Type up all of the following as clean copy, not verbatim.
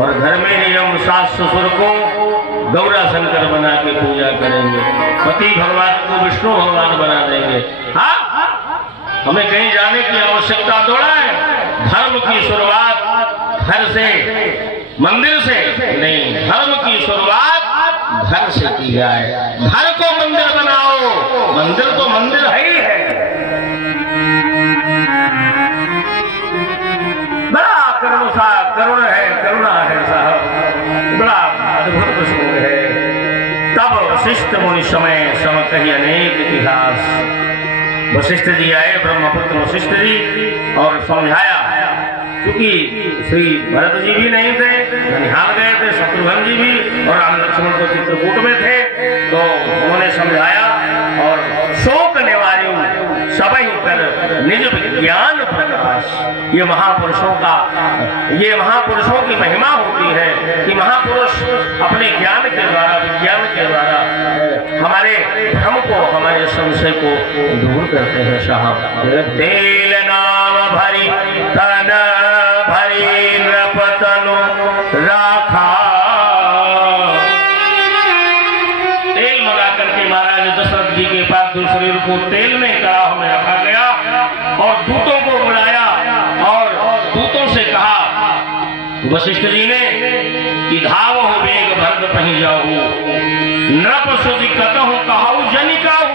और घर में नियम सास ससुर को गौरा शंकर बना के पूजा करेंगे, पति भगवान को विष्णु भगवान बना देंगे। हाँ, हमें कहीं जाने की आवश्यकता थोड़ा है। धर्म की शुरुआत घर से, मंदिर से नहीं, धर्म की शुरुआत घर से की जाए। घर को मंदिर बनाओ, मंदिर तो मंदिर है ही है। बड़ा करुण है, करुणा है साहब, बड़ा अद्भुत प्रसंग है। तब वशिष्ठ मुनि समय सम कही अनेक इतिहास। वशिष्ठ जी आए, ब्रह्मपुत्र वशिष्ठ जी, और समझाया। क्योंकि श्री भरत जी भी नहीं थे, ननिहाल गए थे, शत्रुघ्न जी भी और राम लक्ष्मण को चित्रकूट में थे, तो उन्होंने समझाया और शोक निवार्य सबई कर निज विज्ञान प्रकाश। ये महापुरुषों की महिमा होती है कि महापुरुष अपने ज्ञान के द्वारा, विज्ञान के द्वारा हमारे भ्रम को, हमारे संशय को दूर करते हैं। साहब, तेल नाम भरी तन भरी नृपतनु राखा। तेल मंगा करके महाराज दशरथ जी के पार्थिव शरीर को तेल में कड़ाह में रखा गया और दूतों को बुलाया और दूतों से कहा वशिष्ठ जी ने कि धावो वेग भरत पही जाऊ, नृप सुधि कतहु कहाऊ जनिकाऊ।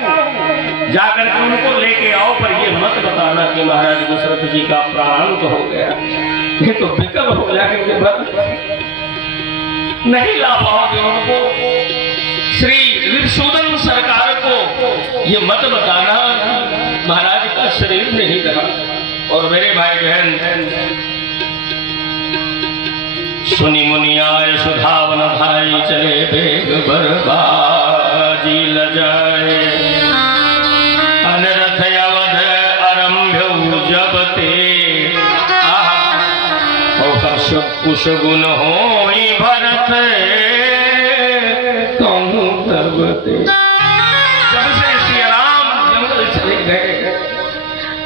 जाकर के उनको लेके आओ, पर ये मत बताना कि महाराज दशरथ जी का प्राणांत हो गया, ये तो विकल हो जाएंगे, नहीं ला पाओगे उनको। श्री ऋषुदन सरकार को ये मत बताना महाराज का शरीर नहीं रहा। और मेरे भाई बहन, सुनी मुनि आए सुधावन भाई, चले बेग बरबाजी लजाए। अनरथ अवध आरंभ्यौ जब ते, हर्ष कुश गुण होई भरत कहूं तब ते। जब से श्री राम जंगल चले गए,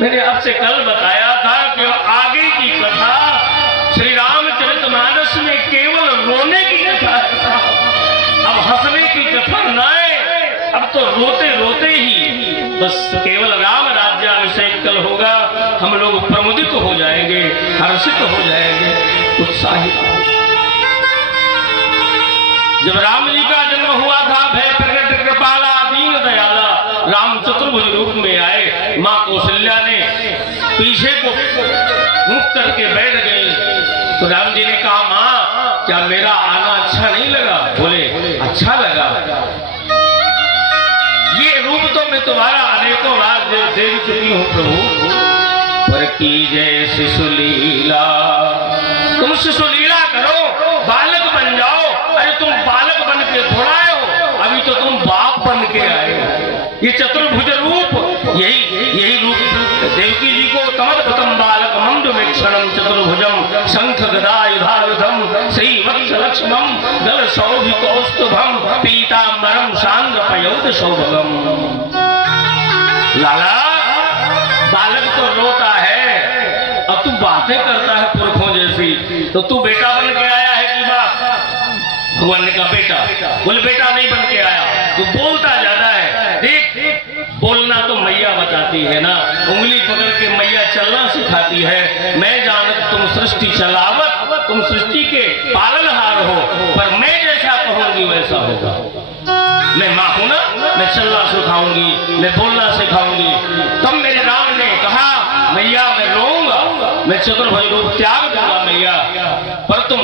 मैंने आपसे कल बताया था कि आगे की कथा श्री रामचरितमानस में केवल रोने की कथा है। अब हंसने की कथा न है, अब तो रोते रोते ही बस केवल राम राज्याभिषेक कल होगा, हम लोग प्रमुदित हो जाएंगे, हर्षित हो जाएंगे, उत्साहित। जब राम जी का जन्म हुआ था, भय प्रकट कृपाला दीन दयाला राम चतुर्भुज रूप में आए। माँ कौशल्या ने पीछे को मुख करके बैठ गई, तो राम जी ने कहा माँ क्या मेरा आना अच्छा नहीं लगा? बोले अच्छा लगा, ये रूप तो मैं तुम्हारा अनेकों बार देख चुकी हूँ प्रभु, पर की जय शिशुलीला, तुम शिशुलीला करो, बालक बन जाओ। अरे तुम बालक बन के थोड़ा आए हो, अभी तो तुम बाप बन के आए हो। ये चतुर्भुज रूप, यही रूप देवकी जी को तमद्भुतम बालक मंडुमेक्षणम चतुर्भुजम शंख गदायुधायुधम श्री वत्स लक्ष्मणम दल सौभि कौस्तुभम पीतांबरम सांद्रपयोध सौभगम। लाला, बालक तो रोता है और तू बातें करता है पुरखों जैसी, तो तू बेटा बन के आया है कि बाप? भगवान ने कहा बेटा। बोले बेटा नहीं बन के आया, तू बोलता ज्यादा है। देख, बोलना तो मैया बताती है ना, उंगली पकड़ के मैया चलना सिखाती है। मैं जानत तुम सृष्टि चलावत, तुम सृष्टि के पालनहार हो, पर मैं जैसा कहूंगी वैसा होगा। मैं माँ हूं ना, मैं चलना सिखाऊंगी, मैं बोलना सिखाऊंगी। तब मेरे राम ने कहा मैया मैं रोऊंगा, मैं चतुर्भुज रूप त्याग दूंगा मैया, पर तुम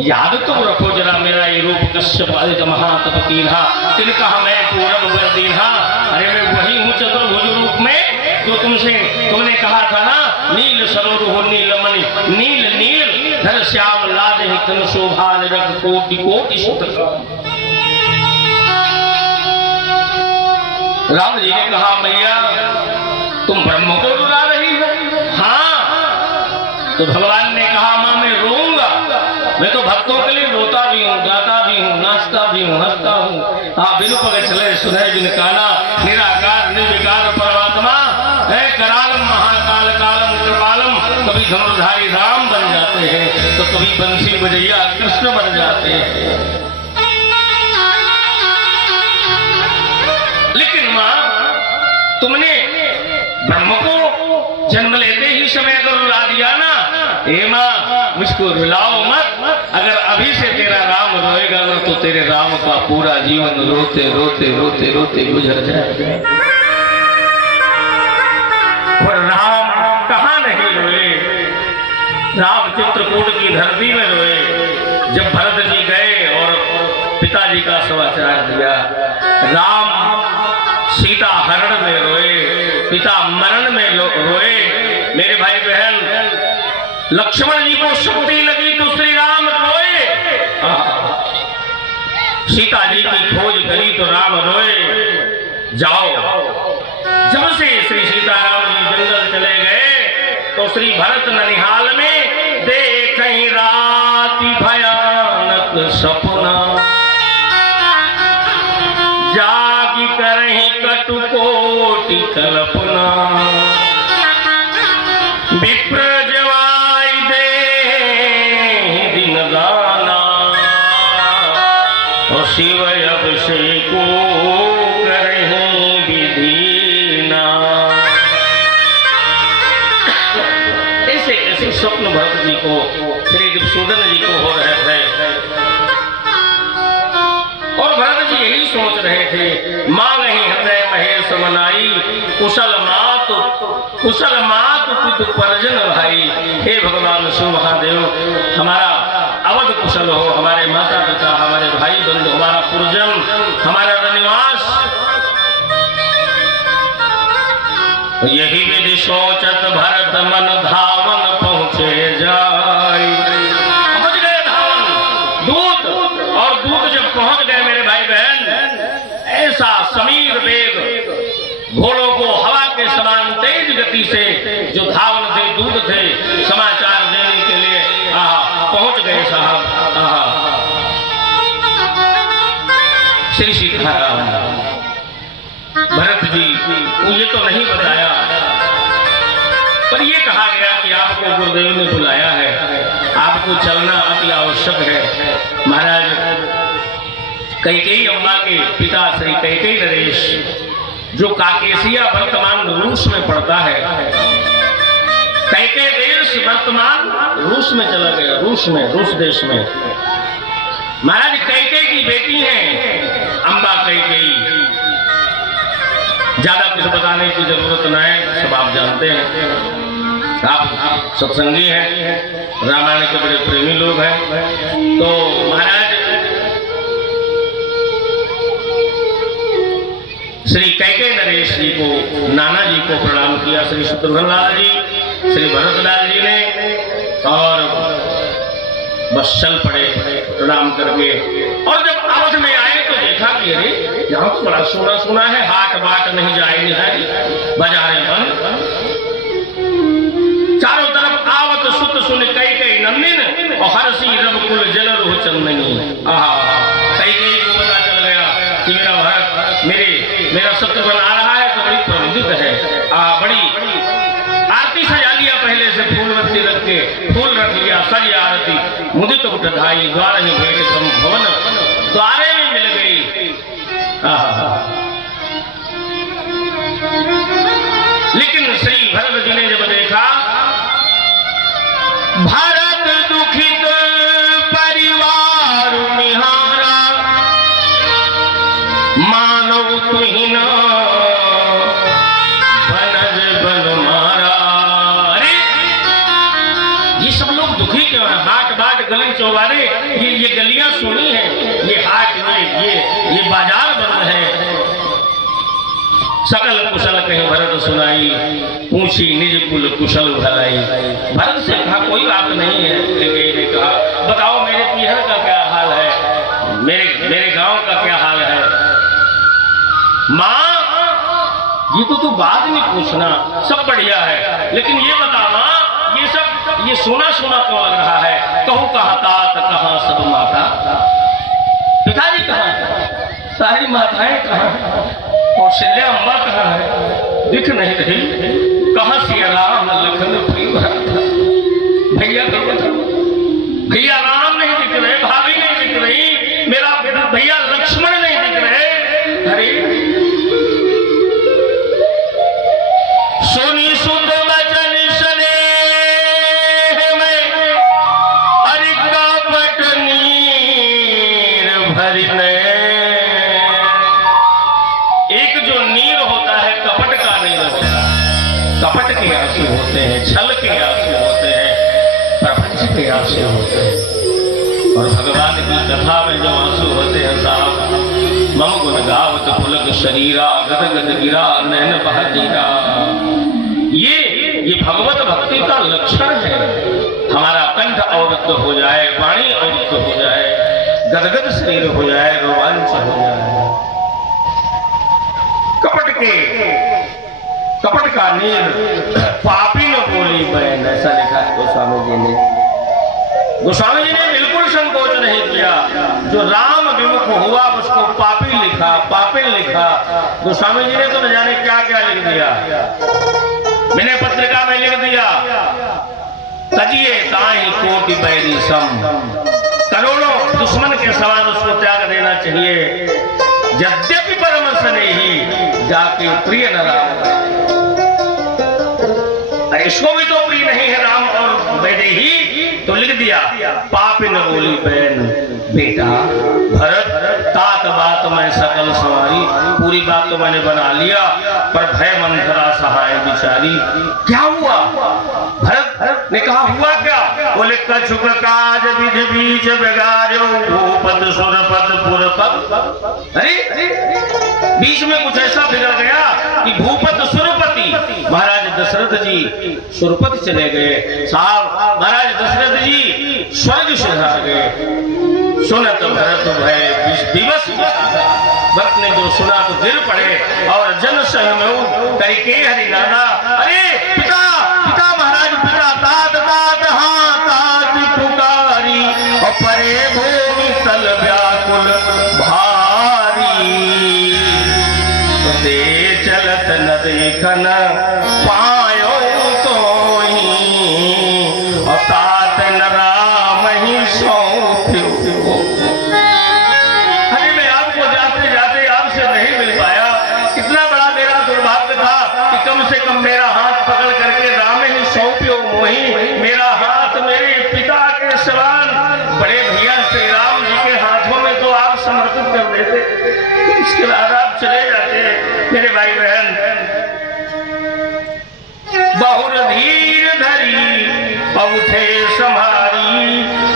याद तुम रखो जरा मेरा ये रूप कश्यप आदित महातप कीन्हा, तिनका मैं पूरब वर दीन्हा। अरे मैं वही हूँ चतुर्भुज रूप में जो तुमने कहा था ना, नील सरोरुह नीलमणि नील नील धर श्याम लाद हितन शोभा निरग कोटि कोटि सुत। राम जी ने कहा मैया तुम ब्रह्म को रुला रही हो? हाँ। तो भगवान ने कहा मां मैं रोऊंगा, मैं तो भक्तों के लिए रोता भी हूँ, गाता भी हूँ, नाचता भी हूँ, हंसता हूँ। हाँ बिनु पग चले सुने बिन काला, निराकार निर्विकार परमात्मा है, करालम महाकाल कालम कृपालम कभी धनुर्धारी राम बन जाते हैं तो कभी बंसी बजैया कृष्ण बन जाते हैं। लेकिन मां, तुमने ब्रह्म को जन्म लेते ही समय अगर रुला दिया ना, हे मां मुझको रुलाओ मत। अगर अभी से तेरा राम रोएगा ना तो तेरे राम का पूरा जीवन रोते रोते रोते रोते गुजर जाएगा। और राम कहाँ नहीं रोए, राम चित्रकूट की धरती में रोए। जब भरत जी गए और पिताजी का समाचार दिया, राम सीता हरण में रोए, पिता मरण में रोए। मेरे भाई बहन, लक्ष्मण जी को शक्ति लगी तो श्री राम रोए। सीता जी की खोज करी तो राम रोए। जाओ, जब से श्री सीताराम जी जंगल चले गए तो श्री भरत ननिहाल में देखहि राति भयानक सपना, जागी करहि कटुकोटि कल्पना। विप्र जवाई दे दिन दाना, और शिव अभिषेको करहि विधीना। ऐसे ऐसे स्वप्न भरत जी को, श्री मधुसूदन जी को हो रहे थे। और भरत जी यही सोच रहे थे, मां नहीं हृदय महेश मनाई, कुशल मात पितु परिजन भाई। हे भगवान शिव महादेव, हमारा अवध कुशल हो, हमारे माता पिता, हमारे भाई बंधु, हमारा पुरजन, हमारा रनिवास। यही विधि सोचत भरत मन धावन पहुंचे जाय। पहुंच गए धावन, दूत, और दूत जब पहुंच गए मेरे भाई बहन, ऐसा समीर वेग, घोड़ों को हवा के समान तेज गति से जो धावन थे, दूत थे, समाचार देने के लिए पहुंच गए साहब। श्री सीताराम, भरत जी को ये तो नहीं बताया, पर ये कहा गया कि आपको गुरुदेव ने बुलाया है, आपको चलना अति आवश्यक है। महाराज कैकेयी अम्बा के पिता श्री कैकेयी नरेश, जो काकेशिया वर्तमान रूस में पड़ता है, कैकेयी देश वर्तमान रूस में चला गया, रूस देश में। महाराज कैकेयी की बेटी है अम्बा कैकेयी। ज्यादा कुछ बताने की जरूरत न है, सब आप जानते हैं, आप सत्संगी हैं, रामायण के बड़े प्रेमी लोग हैं। तो महाराज श्री कैकेयी नरेश जी को, नाना जी को प्रणाम किया, श्री शत्रुघ्न लाल जी, श्री भरत लाल जी ने, और बस चल पड़े प्रणाम करके। और जब अवध में आए तो देखा कि अरे यहाँ तो बड़ा सोना सोना है, हाट बाट नहीं जाए निहारी, बाजारें बंद। चारों तरफ आवत सुत सुन कैकेयी नंदिन, और हर्षी रब कुल जल रोह चंदनी। कैकेयी को पता चल गया कि मेरा भरत, मेरा शत्रुघ्न आ रहा है, तो बड़ी प्रमुदित है। बड़ी आरती सजा लिया, पहले से फूल बत्ती रख के, फूल रख लिया, सज आरती, मुदित उठाई, द्वार ही भेंट कम भवन, द्वारे में मिल गई। लेकिन श्री भरत जी ने जब देखा, भारत दुखित परिवार निहारा, मानव तुहिन बनज बल मारा। अरे ये सब लोग दुखी क्यों है? हाट बाट गली चौबारे, ये गलियां सुनी है, ये हाट, ये बाजार बंद है। सकल कुशल कहीं भरत सुनाई, पूछी निज कुल कुशल भलाई। भरत से कहा कोई बात नहीं है। कैकेयी ने कहा बताओ मेरे पीहर का क्या हाल है, मेरे गांव का क्या हाल है। माँ ये तो तू बाद में पूछना, सब बढ़िया है, लेकिन ये बता माँ ये सब ये सोना सोना क्यों लग रहा है? कहूँ कहाँ तात कहाँ सब माता, पिताजी कहाँ, सारी माताएं कहाँ, कौशल्या अम्बा कहाँ है, दिख नहीं रही, कहाँ सिया राम लखन प्रिय भरत। भैया राम नहीं दिख रहे, भाभी नहीं दिख रही, मेरा भैया लक्ष्मण नहीं दिख रहे। अरे सुनी सुध वचन स्नेह में अरे कपट नीर भरने। एक जो नीर होता है कपट का नीर होता है, कपट के आंसू होते हैं, छल के आंसू होते हैं, प्रपंच के आंसू होते हैं। और भगवान की कथा में जो आंसू होते हैं साहब, मम गुण गावत पुलक शरीरा गद गद गिरा नैन बह जीरा। ये भगवत भक्ति का लक्षण है। हमारा कंठ अवरुद्ध हो जाए, वाणी अवरुद्ध हो जाए, गदगद शरीर हो जाए, रोमांच हो जाए। कपट का नीर पापी न बोली बहन, ऐसा लिखा है गोस्वामी जी ने। गोस्वामी जी ने बिल्कुल संकोच नहीं किया। जो राम विमुख हुआ उसको पापी लिखा, पापिल लिखा। गोस्वामी जी ने तो न जाने क्या क्या लिख दिया। मैंने पत्रिका में लिख दिया, तजिए ताहि कोटि बैरी सम। करोड़ों दुश्मन के समान उसको त्याग देना चाहिए। यद्यपि परम स्नेही जाके प्रिय न राम। अरे इसको भी तो प्रिय नहीं है राम और वैदेही, तो लिख दिया पापी न बोली बहन बेटा भरत, तात बात मैं सकल सवारी। पूरी बात तो मैंने बना लिया, पर भय मंथरा सहाय बिचारी। क्या हुआ? भरत ने कहा हुआ क्या? बोले कछुक काज विधि बीच बिगाड़ो भूपत सुरपत पुरपत। अरे बीच में कुछ ऐसा बिगड़ गया कि भूपत सुरपति महाराज दशरथ जी सुरपति चले गए। साहब महाराज दशरथ जी स्वर्ग सिधार गए। सुनत भरत भय दिवस, भरत ने जो सुना तो गिर पड़े और जन सहमऊ करके हरि नाना। अरे पिता पिता महाराज पिता, तात तात हाँ तात पुकारी, और परे भूमि तल व्याकुल भारी। दे चलत न देखन पायो तो ही, और तात न राम ही सौंप्यो। अरे मैं आपको जाते जाते आपसे नहीं मिल पाया। कितना बड़ा मेरा दुर्भाग्य था कि कम से कम मेरा हाथ पकड़ करके राम ही सौंप्यो मोही। मेरा हाथ मेरे पिता के समान, बड़े भैया श्री राम जी के हाथों में तो आप समर्पित कर देते, उसके बाद आप चले जाते। मेरे भाई बहन, बहुर धीर धरी पहुँचे संभारी,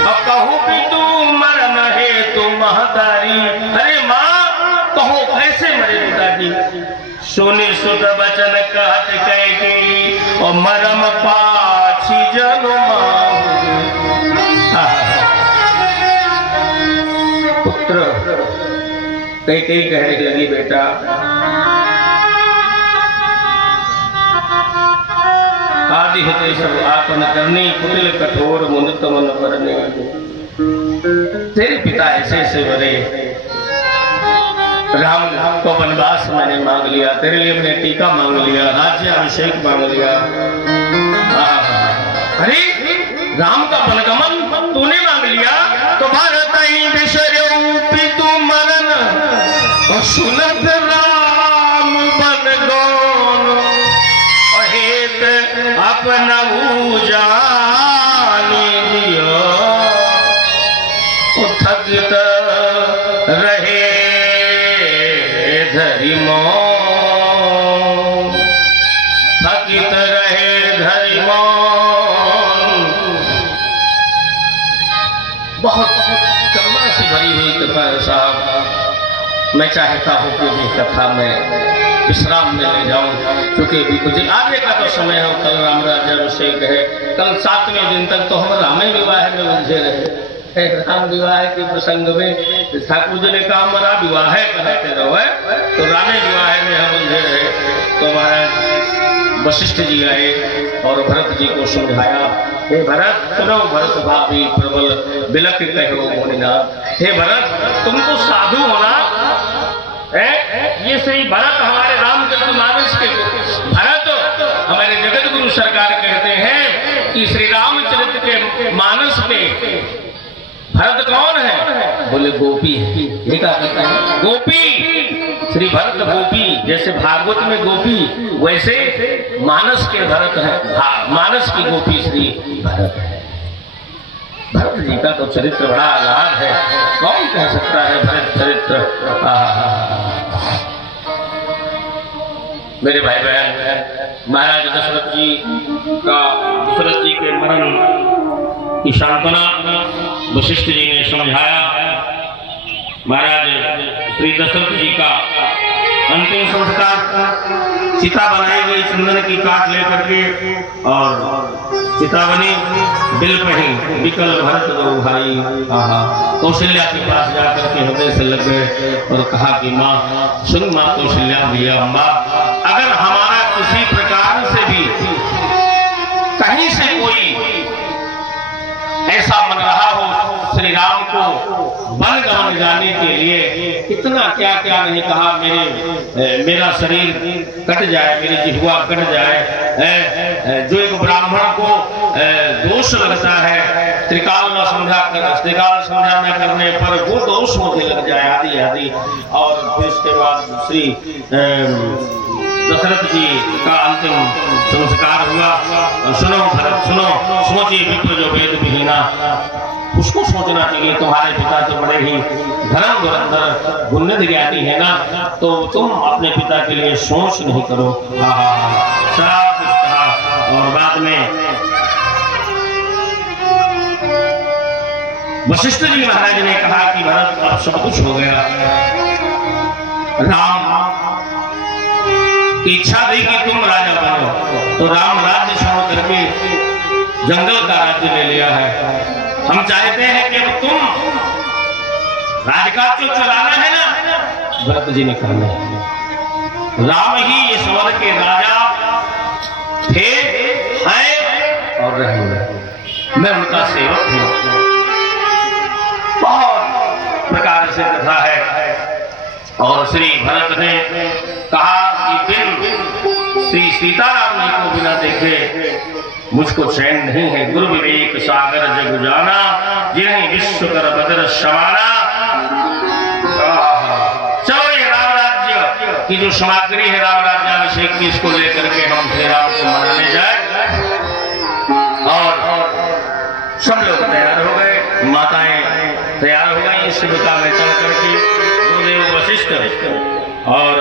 और कहूँ भी तू मरन है तू महतारी। अरे माँ कहो कैसे मरे पिताजी? सुनि सुत बचन कहत कैकेयी, और मरम पाछी जनुमा। पुत्र कैकेयी कहने लगी बेटा आदि हिते सब आपन करनी, कुटिल कठोर मुनित मन परने। तेरे पिता ऐसे ऐसे मरे, राम को वनवास मैंने मांग लिया, तेरे लिए मैंने टीका मांग लिया, राज्य अभिषेक मांग लिया। अरे राम का वनगमन तूने मांग लिया, तो भारत ही बिसर्यो पितु मरन, और सुनत राम बन गौन, और हेत अपना जानी दियो। थकित रहे धरि मौन, थकित रहे धरि मौन। बहुत करुणा से भरी हुई कथा साहब। मैं चाहता हूँ कि भी कथा में विश्राम में ले जाऊं, क्योंकि मुझे आगे का तो समय है। कल राम राज्याभिषेक है, कल 7वें दिन तक तो हम रामे विवाह में उलझे रहे। राम विवाह के प्रसंग में ठाकुर जी ने कहा हमारा विवाह कहते रहो, तो रामे विवाह में हम उलझे रहे। तो महाराज वशिष्ठ जी आए और भरत जी को समझाया, हे भरत सुनो, भरत भाभी प्रबल बिलक कहो मुनिनाथ। हे भरत तुम तो साधु होना है, ये सही भरत हमारे रामचंद्र मानस के भरत हमारे जगत गुरु सरकार कहते हैं कि श्री रामचरित्र के मानस में भरत कौन है? बोले गोपी है। ये क्या कहता है? गोपी, श्री भरत गोपी। जैसे भागवत में गोपी, वैसे मानस के भरत है, मानस की गोपी श्री भरत है। भरत जी का तो चरित्र बड़ा अलग है, कौन कह सकता है भरत चरित्र। मेरे भाई बहन, महाराज दशरथ जी का, दशरथ जी के मरण की सांत्वना वशिष्ठ जी ने समझाया। महाराज श्री दशरथ जी का अंतिम संस्कार चिता बनाई गई चंदन की काट लेकर के, और चिता बनी, दिल पही विकल भरत दो भाई। कौशल्या के पास जाकर के हृदय से लग गए और कहा कि माँ सुन, माँ कौशल्या भैया अम्बा, अगर हमारा किसी प्रकार से भी कहीं से कोई ऐसा मन रहा हो श्री राम को वन गमन जाने के लिए, इतना क्या क्या नहीं कहा, मेरा शरीर कट जाए, मेरी जिह्वा कट जाए। जो एक ब्राह्मण को दोष लगता है त्रिकाल संध्या न करने पर, वो दोष मुझे लग जाए आदि आदि। और फिर उसके बाद श्री दशरथ जी का अंतिम संस्कार हुआ। सुनो भरत सुनो, सोचिए विप्र जो वेद विहीना, उसको सोचना चाहिए। तुम्हारे पिता तो बड़े ही धर्म धुरंधर गुणनिधि ज्ञानी है ना, तो तुम अपने पिता के लिए सोच नहीं करो। सब कुछ कहा। और बाद में वशिष्ठ जी महाराज ने कहा कि भरत अब सब कुछ हो गया, राम इच्छा थी कि तुम राजा बनो, तो राम राज्य छोड़ करके जंगल का राज्य ले लिया है। हम चाहते हैं कि अब तुम राजकाज जो चलाना है ना, भरत जी ने करना है। राम ही इस वन के राजा थे, हैं और रहेंगे। मैं उनका सेवक हूं। बहुत प्रकार से कथा है। और श्री भरत ने कहा कि बिन श्री सीताराम जी को बिना देखे मुझको चैन नहीं है। गुरु विवेक सागर जग जाना, जिन्हें विश्व कर बदर समाना। चलो ये राम राज्य की जो सामग्री है, राम राज्याभिषेक की, इसको लेकर के हम श्री राम को मनाने जाए। और सब लोग तैयार हो गए, माताएं तैयार हो गई शिविका में चल करके। गुरुदेव वशिष्ठ और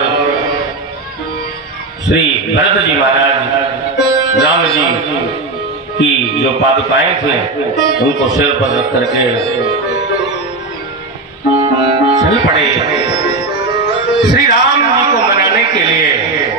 श्री भरत जी महाराज राम जी की जो पादुकाएं थे उनको सिर पर रख करके चल पड़े श्री राम जी को मनाने के लिए।